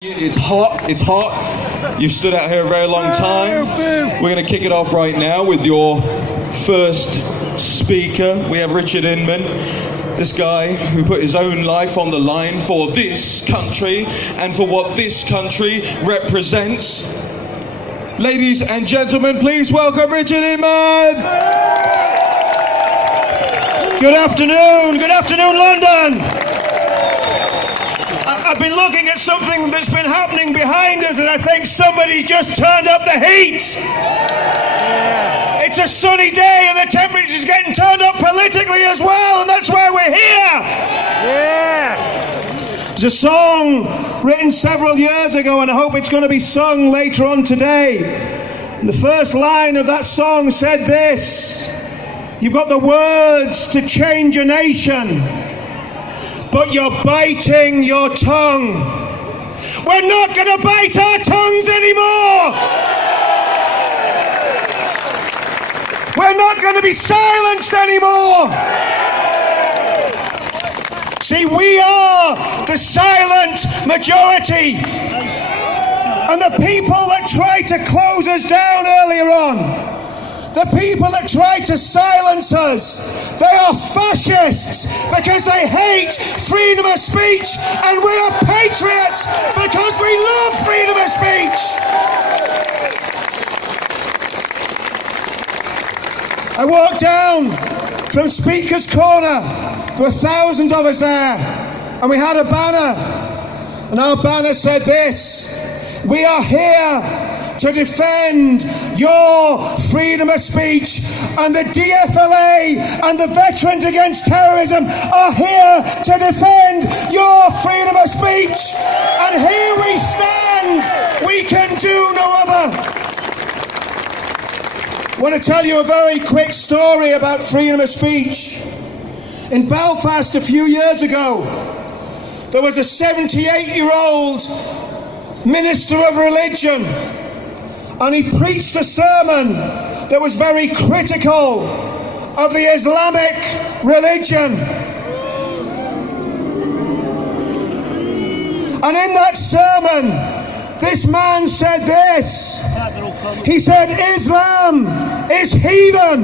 It's hot, it's hot. You've stood out here a very long time. We're going to kick it off right now with your first speaker. We have Richard Inman, this guy who put his own life on the line for this country and for what this country represents. Ladies and gentlemen, please welcome Richard Inman. Good afternoon London. I've been looking at something that's been happening behind us, and I think somebody's just turned up the heat. It's a sunny day and the temperature's getting turned up politically as well, and that's why we're here. There's a song written several years ago, and I hope it's going to be sung later on today. And the first line of that song said this: you've got the words to change a nation, but you're biting your tongue. We're not going to bite our tongues anymore. We're not going to be silenced anymore. See, we are the silent majority. And the people that tried to close us down earlier on, the people that tried to silence us, they are fascists because they hate freedom of speech, and we are patriots because we love freedom of speech. I walked down from Speaker's Corner. There were thousands of us there, and we had a banner, and our banner said this: we are here to defend your freedom of speech, and the DFLA and the Veterans Against Terrorism are here to defend your freedom of speech, and here we stand. We can do no other. I want to tell you a very quick story about freedom of speech. In Belfast a few years ago, there was a 78-year-old minister of religion, and he preached a sermon that was very critical of the Islamic religion. And in that sermon, this man said this. He said, Islam is heathen.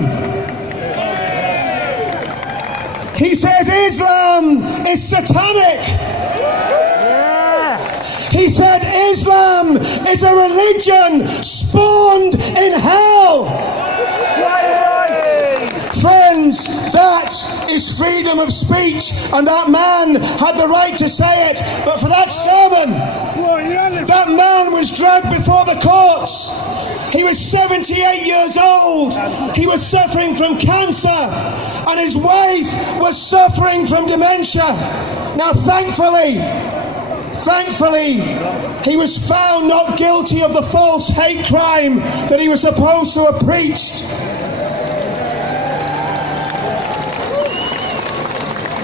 He says Islam is satanic. He said Islam is a religion spawned in hell. Friends, that is freedom of speech, and that man had the right to say it. But for that sermon, that man was dragged before the courts. He was 78 years old. He was suffering from cancer, and his wife was suffering from dementia. Now, thankfully, he was found not guilty of the false hate crime that he was supposed to have preached.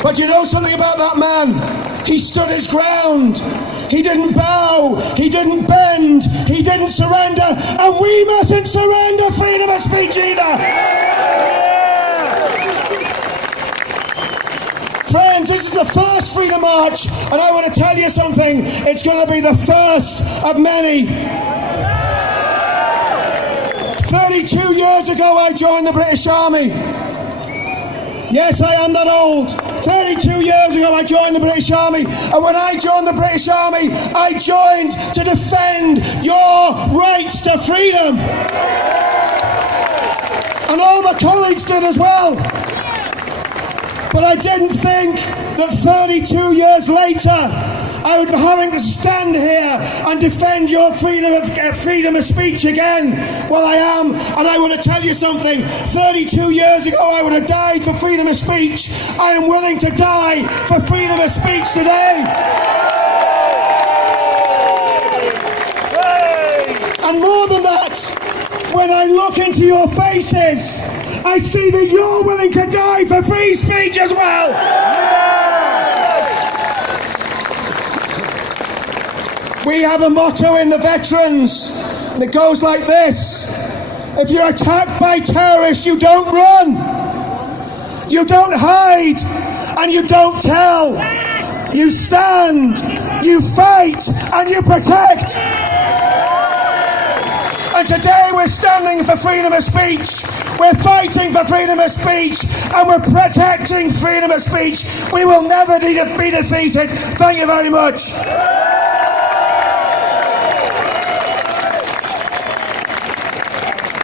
But you know something about that man? He stood his ground. He didn't bow. He didn't bend. He didn't surrender. And we mustn't surrender freedom of speech either. Friends, this is the first Freedom March, and I want to tell you something. It's going to be the first of many. 32 years ago, I joined the British Army. Yes, I am that old. 32 years ago, I joined the British Army. And when I joined the British Army, I joined to defend your rights to freedom. And all my colleagues did as well. But I didn't think that 32 years later I would be having to stand here and defend your freedom of speech again. Well, I am, and I want to tell you something. 32 years ago I would have died for freedom of speech. I am willing to die for freedom of speech today. And more than that, when I look into your faces, I see that you're willing to die for free speech as well. We have a motto in the Veterans, and it goes like this: if you're attacked by terrorists, you don't run, you don't hide, and you don't tell. You stand you fight and you protect. And today we're standing for freedom of speech. We're fighting for freedom of speech, and we're protecting freedom of speech. We will never be defeated. Thank you very much.